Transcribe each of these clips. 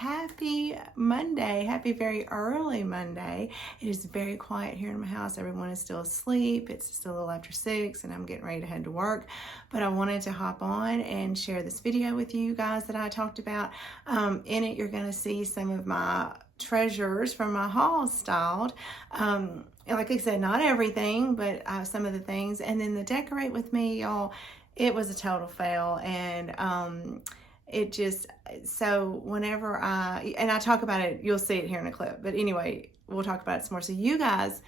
happy Monday. Happy very early Monday. It is very quiet here in my house. Everyone is still asleep. It's still a little after 6 and I'm getting ready to head to work. But I wanted to hop on and share this video with you guys that I talked about. In it, you're going to see some of my treasures from my haul styled. Like I said, not everything, but some of the things. And then the decorate with me, y'all, it was a total fail. And it just, so whenever I talk about it, you'll see it here in a clip. But anyway, we'll talk about it some more. So you guys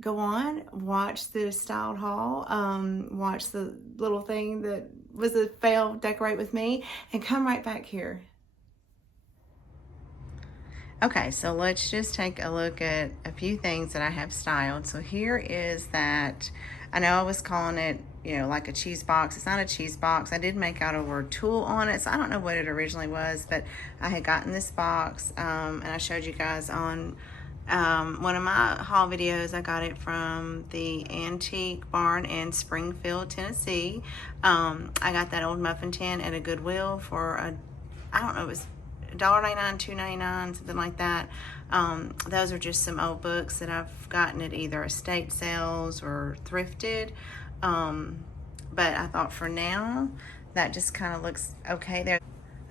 go on, watch the styled haul, watch the little thing that was a fail, decorate with me, and come right back here. Okay, so let's just take a look at a few things that I have styled. So here is that, I know I was calling it, you know, like a cheese box. It's not a cheese box. I did make out a word tool on it, so I don't know what it originally was, but I had gotten this box, and I showed you guys on one of my haul videos. I got it from the Antique Barn in Springfield, Tennessee. I got that old muffin tin at a Goodwill for I don't know, it was $1.99, $2.99, something like that. Those are just some old books that I've gotten at either estate sales or thrifted. But I thought for now, that just kind of looks okay there.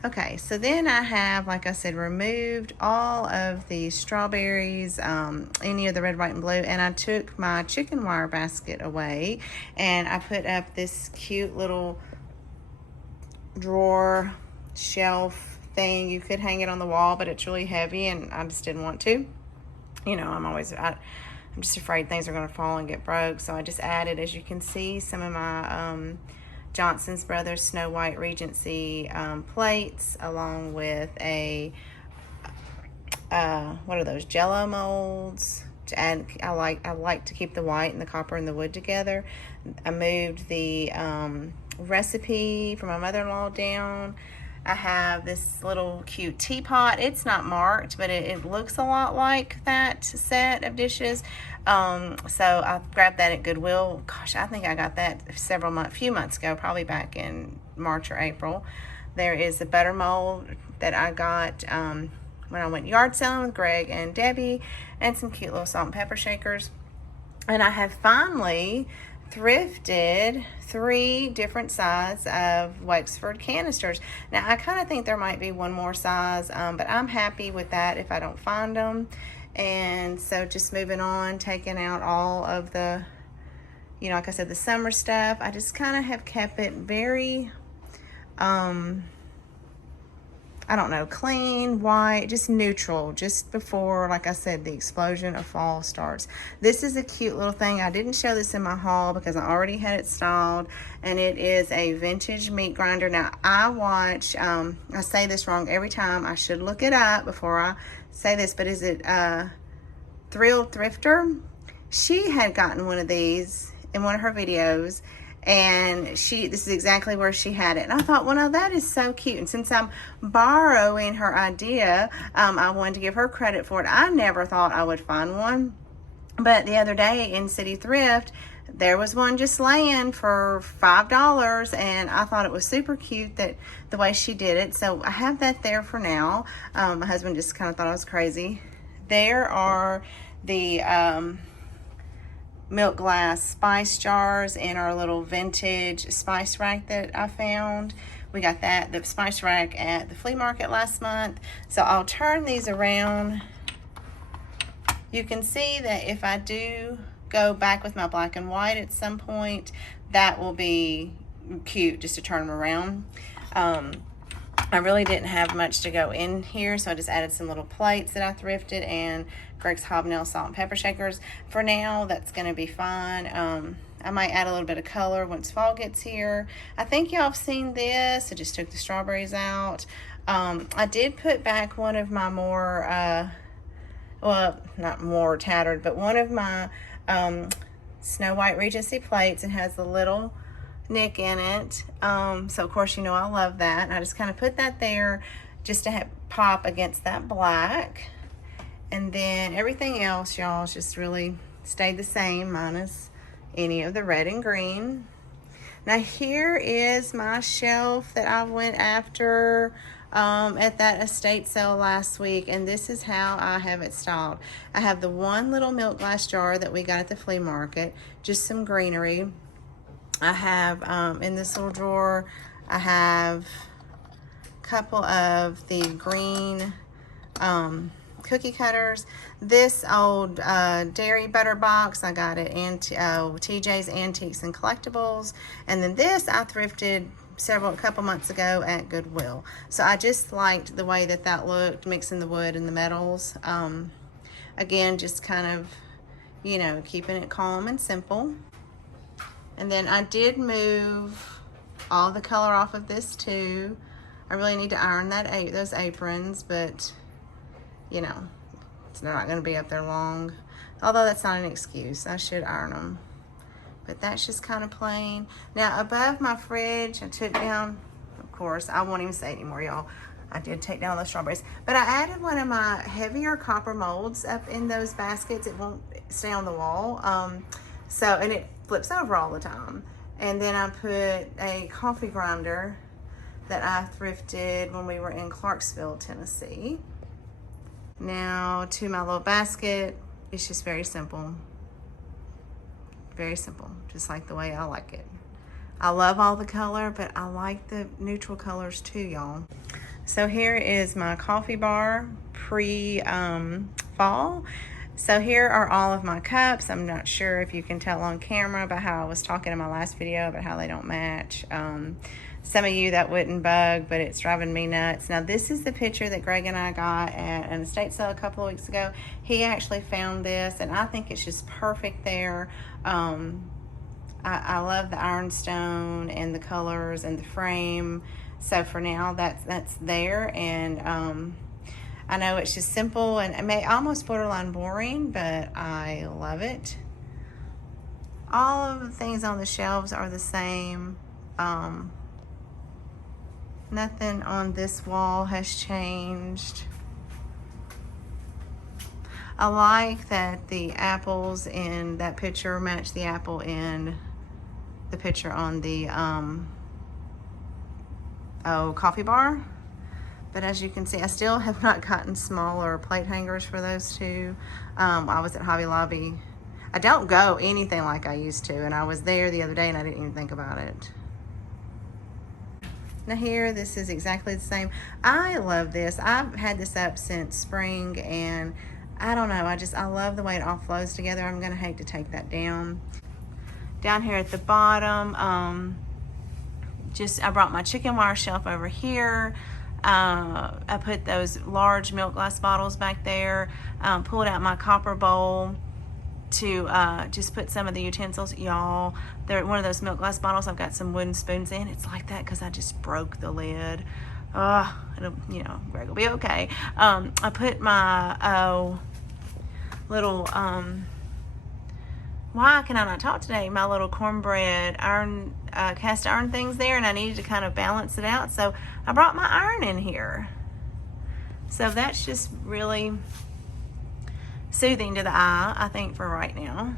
Okay, so then I have, like I said, removed all of the strawberries, any of the red, white, and blue, and I took my chicken wire basket away, and I put up this cute little drawer shelf thing. You could hang it on the wall, but it's really heavy, and I just didn't want to. You know, I'm just afraid things are going to fall and get broke, so I just added, as you can see, some of my Johnson's Brothers Snow White Regency plates, along with a what are those, Jello molds. And I like to keep the white and the copper and the wood together. I moved the recipe from my mother-in-law down. I have this little cute teapot. It's not marked, but it looks a lot like that set of dishes. So I grabbed that at Goodwill. Gosh, I think I got that few months ago, probably back in March or April. There is a butter mold that I got when I went yard selling with Greg and Debbie, and some cute little salt and pepper shakers. And I have finally thrifted 3 different sizes of Wexford canisters. Now I kind of think there might be one more size, but I'm happy with that if I don't find them. And so just moving on, taking out all of the, you know, like I said, the summer stuff. I just kind of have kept it very I don't know, clean, white, just neutral, just before, like I said, the explosion of fall starts. This is a cute little thing. I didn't show this in my haul because I already had it styled, and it is a vintage meat grinder. Now, I watch, I say this wrong every time. I should look it up before I say this, but is it Thrifter? She had gotten one of these in one of her videos, and this is exactly where she had it. And I thought, well, now that is so cute. And since I'm borrowing her idea, I wanted to give her credit for it. I never thought I would find one, but the other day in City Thrift, there was one just laying for $5, and I thought it was super cute that the way she did it. So I have that there for now. My husband just kind of thought I was crazy. There are the milk glass spice jars in our little vintage spice rack that I found. We got the spice rack at the flea market last month. So I'll turn these around. You can see that if I do go back with my black and white at some point, that will be cute just to turn them around. I really didn't have much to go in here, so I just added some little plates that I thrifted and Greg's Hobnail salt and pepper shakers. For now, that's going to be fine. I might add a little bit of color once fall gets here. I think y'all have seen this. I just took the strawberries out. I did put back one of my more, well, not more tattered, but one of my Snow White Regency plates. It has the little nick in it, so of course, you know, I love that, and I just kind of put that there just to have pop against that black. And then everything else, y'all, just really stayed the same, minus any of the red and green. Now here is my shelf that I went after at that estate sale last week, and this is how I have it styled. I have the one little milk glass jar that we got at the flea market, just some greenery. I have in this little drawer, I have a couple of the green cookie cutters. This old dairy butter box, I got it in TJ's Antiques and Collectibles. And then this I thrifted a couple months ago at Goodwill. So I just liked the way that that looked, mixing the wood and the metals. Again, just kind of, you know, keeping it calm and simple. And then I did move all the color off of this too. I really need to iron those aprons, but you know, they're not going to be up there long. Although that's not an excuse. I should iron them. But that's just kind of plain. Now, above my fridge, I took down, of course, I won't even say it anymore, y'all. I did take down those strawberries. But I added one of my heavier copper molds up in those baskets. It won't stay on the wall. And it flips over all the time. And then I put a coffee grinder that I thrifted when we were in Clarksville, Tennessee. Now to my little basket. It's just very simple. Very simple, just like the way I like it. I love all the color, but I like the neutral colors too, y'all. So here is my coffee bar pre-fall. So here are all of my cups. I'm not sure if you can tell on camera about how I was talking in my last video about how they don't match. Some of you that wouldn't bug, but it's driving me nuts. Now this is the picture that Greg and I got at an estate sale a couple of weeks ago. He actually found this, and I think it's just perfect there. I love the ironstone and the colors and the frame. So for now, that's there, and I know it's just simple and it may almost borderline boring, but I love it. All of the things on the shelves are the same. Nothing on this wall has changed. I like that the apples in that picture match the apple in the picture on the coffee bar. But as you can see, I still have not gotten smaller plate hangers for those two. I was at Hobby Lobby. I don't go anything like I used to, and I was there the other day and I didn't even think about it. Now here, this is exactly the same. I love this. I've had this up since spring, and I don't know, I love the way it all flows together. I'm gonna hate to take that down. Down here at the bottom, I brought my chicken wire shelf over here. I put those large milk glass bottles back there, pulled out my copper bowl to just put some of the utensils. Y'all, they're one of those milk glass bottles. I've got some wooden spoons in. It's like that because I just broke the lid. You know, Greg will be okay. I put my little why can I not talk today? My little cornbread iron cast iron things there, and I needed to kind of balance it out, so I brought my iron in here. So that's just really soothing to the eye, I think, for right now.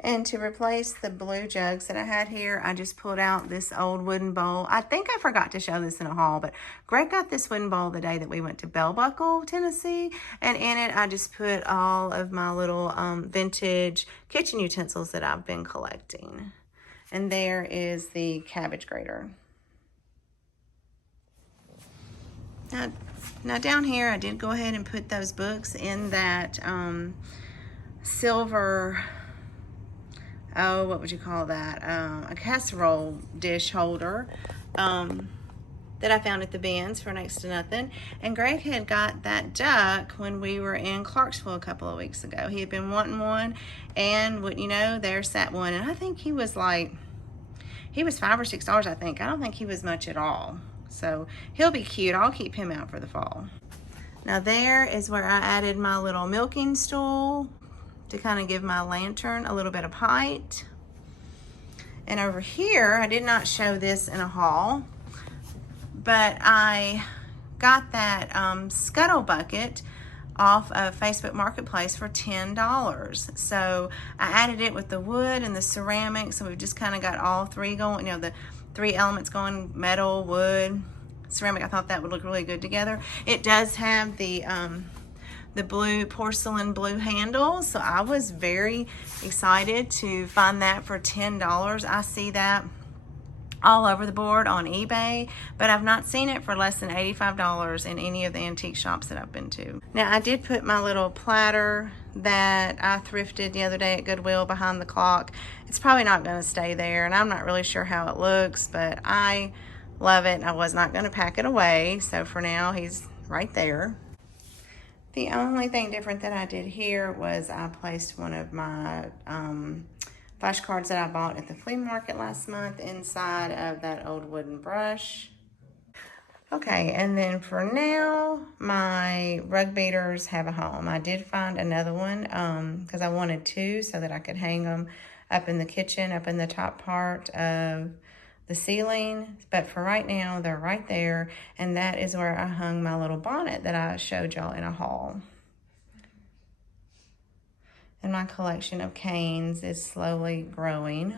And to replace the blue jugs that I had here, I just pulled out this old wooden bowl. I think I forgot to show this in a haul, but Greg got this wooden bowl the day that we went to Bell Buckle, Tennessee. And in it, I just put all of my little vintage kitchen utensils that I've been collecting. And there is the cabbage grater. Now down here, I did go ahead and put those books in that silver, what would you call that? A casserole dish holder that I found at the bins for next to nothing. And Greg had got that duck when we were in Clarksville a couple of weeks ago. He had been wanting one, and wouldn't you know, there sat one. And I think he was $5 or $6, I think. I don't think he was much at all. So he'll be cute. I'll keep him out for the fall. Now there is where I added my little milking stool to kind of give my lantern a little bit of height. And over here, I did not show this in a haul, but I got that scuttle bucket off of Facebook Marketplace for $10. So I added it with the wood and the ceramic, so we've just kind of got all three going, you know, the three elements going: metal, wood, ceramic. I thought that would look really good together. It does have the blue porcelain blue handle, so I was very excited to find that for $10. I see that all over the board on eBay, but I've not seen it for less than $85 in any of the antique shops that I've been to. Now, I did put my little platter that I thrifted the other day at Goodwill behind the clock. It's probably not going to stay there, and I'm not really sure how it looks, but I love it, and I was not going to pack it away, so for now, he's right there. The only thing different that I did here was I placed one of my flashcards that I bought at the flea market last month inside of that old wooden brush. Okay, and then for now, my rug beaters have a home. I did find another one because I wanted two so that I could hang them up in the kitchen, up in the top part of the ceiling. But for right now, they're right there, and that is where I hung my little bonnet that I showed y'all in a haul. And my collection of canes is slowly growing.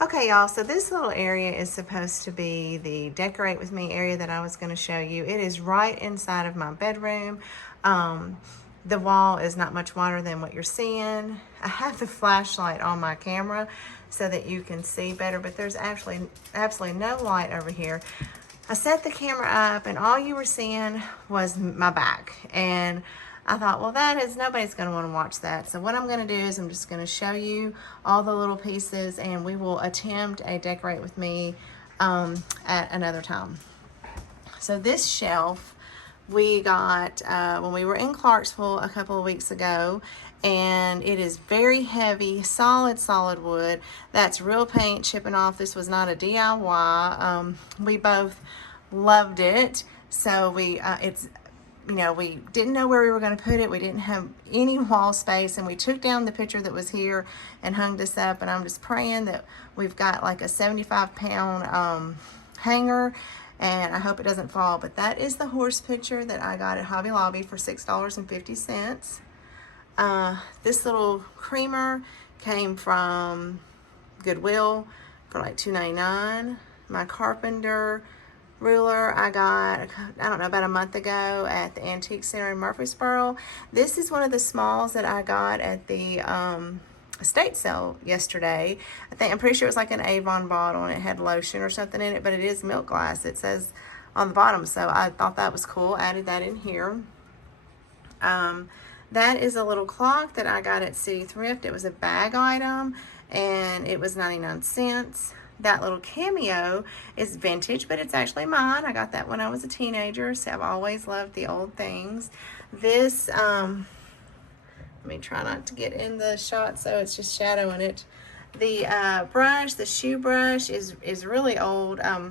Okay, y'all, so this little area is supposed to be the decorate with me area that I was going to show you. It is right inside of my bedroom. The wall is not much wider than what you're seeing. I have the flashlight on my camera so that you can see better, but there's actually absolutely no light over here. I set the camera up and all you were seeing was my back. And I thought, well, nobody's going to want to watch that. So what I'm going to do is I'm just going to show you all the little pieces, and we will attempt a decorate with me at another time. So this shelf we got when we were in Clarksville a couple of weeks ago, and it is very heavy, solid wood. That's real paint chipping off. This was not a DIY. We both loved it. So we didn't know where we were going to put it. We didn't have any wall space, and we took down the picture that was here and hung this up, and I'm just praying that we've got like a 75-pound hanger, and I hope it doesn't fall. But that is the horse picture that I got at Hobby Lobby for $6.50. This little creamer came from Goodwill for like $2.99. My carpenter ruler I got, I don't know, about a month ago at the Antique Center in Murfreesboro. This is one of the smalls that I got at the estate sale yesterday. I'm pretty sure it was like an Avon bottle, and it had lotion or something in it, but it is milk glass, it says on the bottom. So I thought that was cool. Added that in here. That is a little clock that I got at City Thrift. It was a bag item, and it was 99 cents. That little cameo is vintage, but it's actually mine. I got that when I was a teenager, so I've always loved the old things. This, let me try not to get in the shot so it's just shadowing it. The brush, the shoe brush is really old. I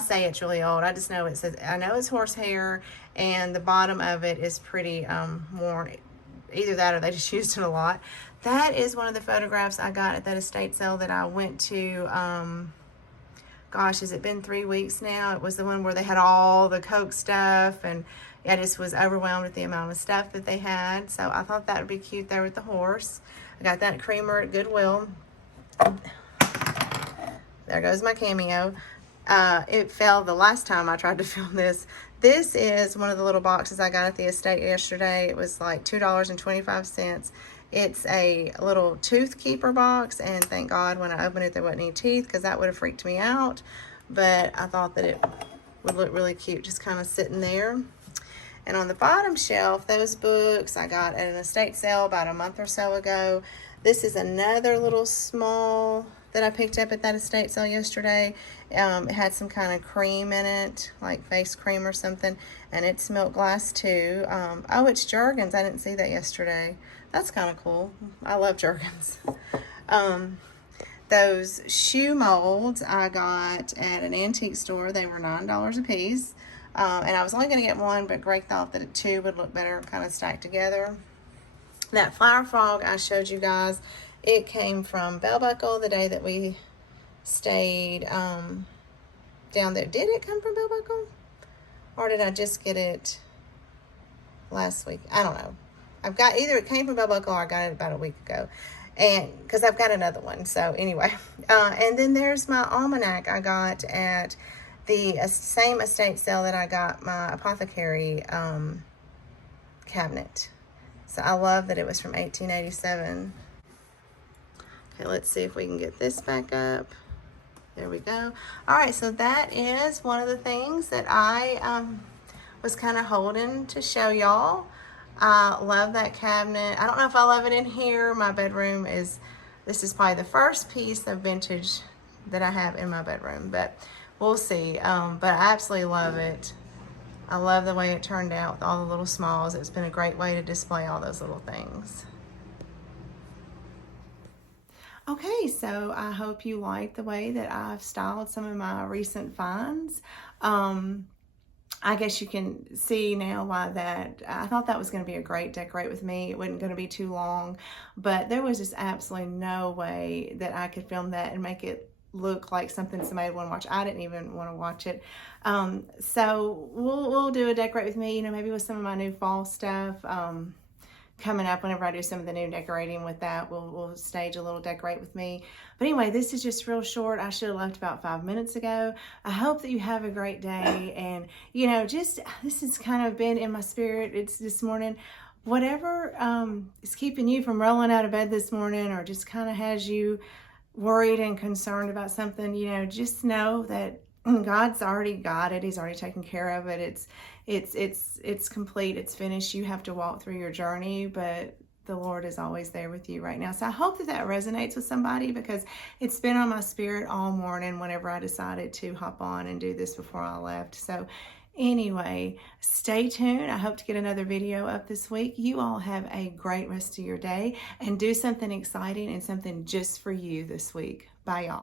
say it's really old. I just know I know it's horsehair, and the bottom of it is pretty worn. Either that or they just used it a lot. That is one of the photographs I got at that estate sale that I went to. Gosh, has it been 3 weeks now? It was the one where they had all the Coke stuff, and I just was overwhelmed with the amount of stuff that they had. So I thought that would be cute there with the horse. I got that creamer at Goodwill. There goes my cameo. It fell the last time I tried to film this. This is one of the little boxes I got at the estate yesterday. It was like $2.25. It's a little tooth keeper box, and thank God when I opened it there wasn't any teeth, because that would have freaked me out. But I thought that it would look really cute just kind of sitting there. And on the bottom shelf, those books I got at an estate sale about a month or so ago. This is another little small that I picked up at that estate sale yesterday. It had some kind of cream in it, like face cream or something, and it's milk glass too. Oh, it's Jergens. I didn't see that yesterday. That's kind of cool. I love Jergens. Those shoe molds I got at an antique store. They were $9 a piece. And I was only going to get one, but Greg thought that two would look better kind of stacked together. That flower frog I showed you guys, it came from Bell Buckle the day that we stayed down there. Did it come from Bell Buckle? Or did I just get it last week? I don't know. I've got either it came from Bell Buckle or I got it about a week ago. and because I've got another one. So anyway, and then there's my almanac I got at the same estate sale that I got my apothecary cabinet. So I love that it was from 1887. Okay, let's see if we can get this back up. There we go. All right, so that is one of the things that I was kind of holding to show y'all. I love that cabinet. I don't know if I love it in here. My bedroom this is probably the first piece of vintage that I have in my bedroom, but we'll see. But I absolutely love it. I love the way it turned out with all the little smalls. It's been a great way to display all those little things. Okay, so I hope you like the way that I've styled some of my recent finds. I guess you can see now why I thought that was going to be a great decorate with me. It wasn't going to be too long, but there was just absolutely no way that I could film that and make it look like something somebody would want to watch. I didn't even want to watch it. So we'll do a decorate with me, maybe with some of my new fall stuff. Coming up, whenever I do some of the new decorating with that, we'll stage a little decorate with me. But anyway, this is just real short. I should have left about 5 minutes ago. I hope that you have a great day. And, this has kind of been in my spirit. It's this morning. Whatever is keeping you from rolling out of bed this morning, or just kind of has you worried and concerned about something, just know that God's already got it. He's already taken care of it. It's complete. It's finished. You have to walk through your journey, but the Lord is always there with you right now. So I hope that resonates with somebody, because it's been on my spirit all morning whenever I decided to hop on and do this before I left. So anyway, stay tuned. I hope to get another video up this week. You all have a great rest of your day, and do something exciting and something just for you this week. Bye, y'all.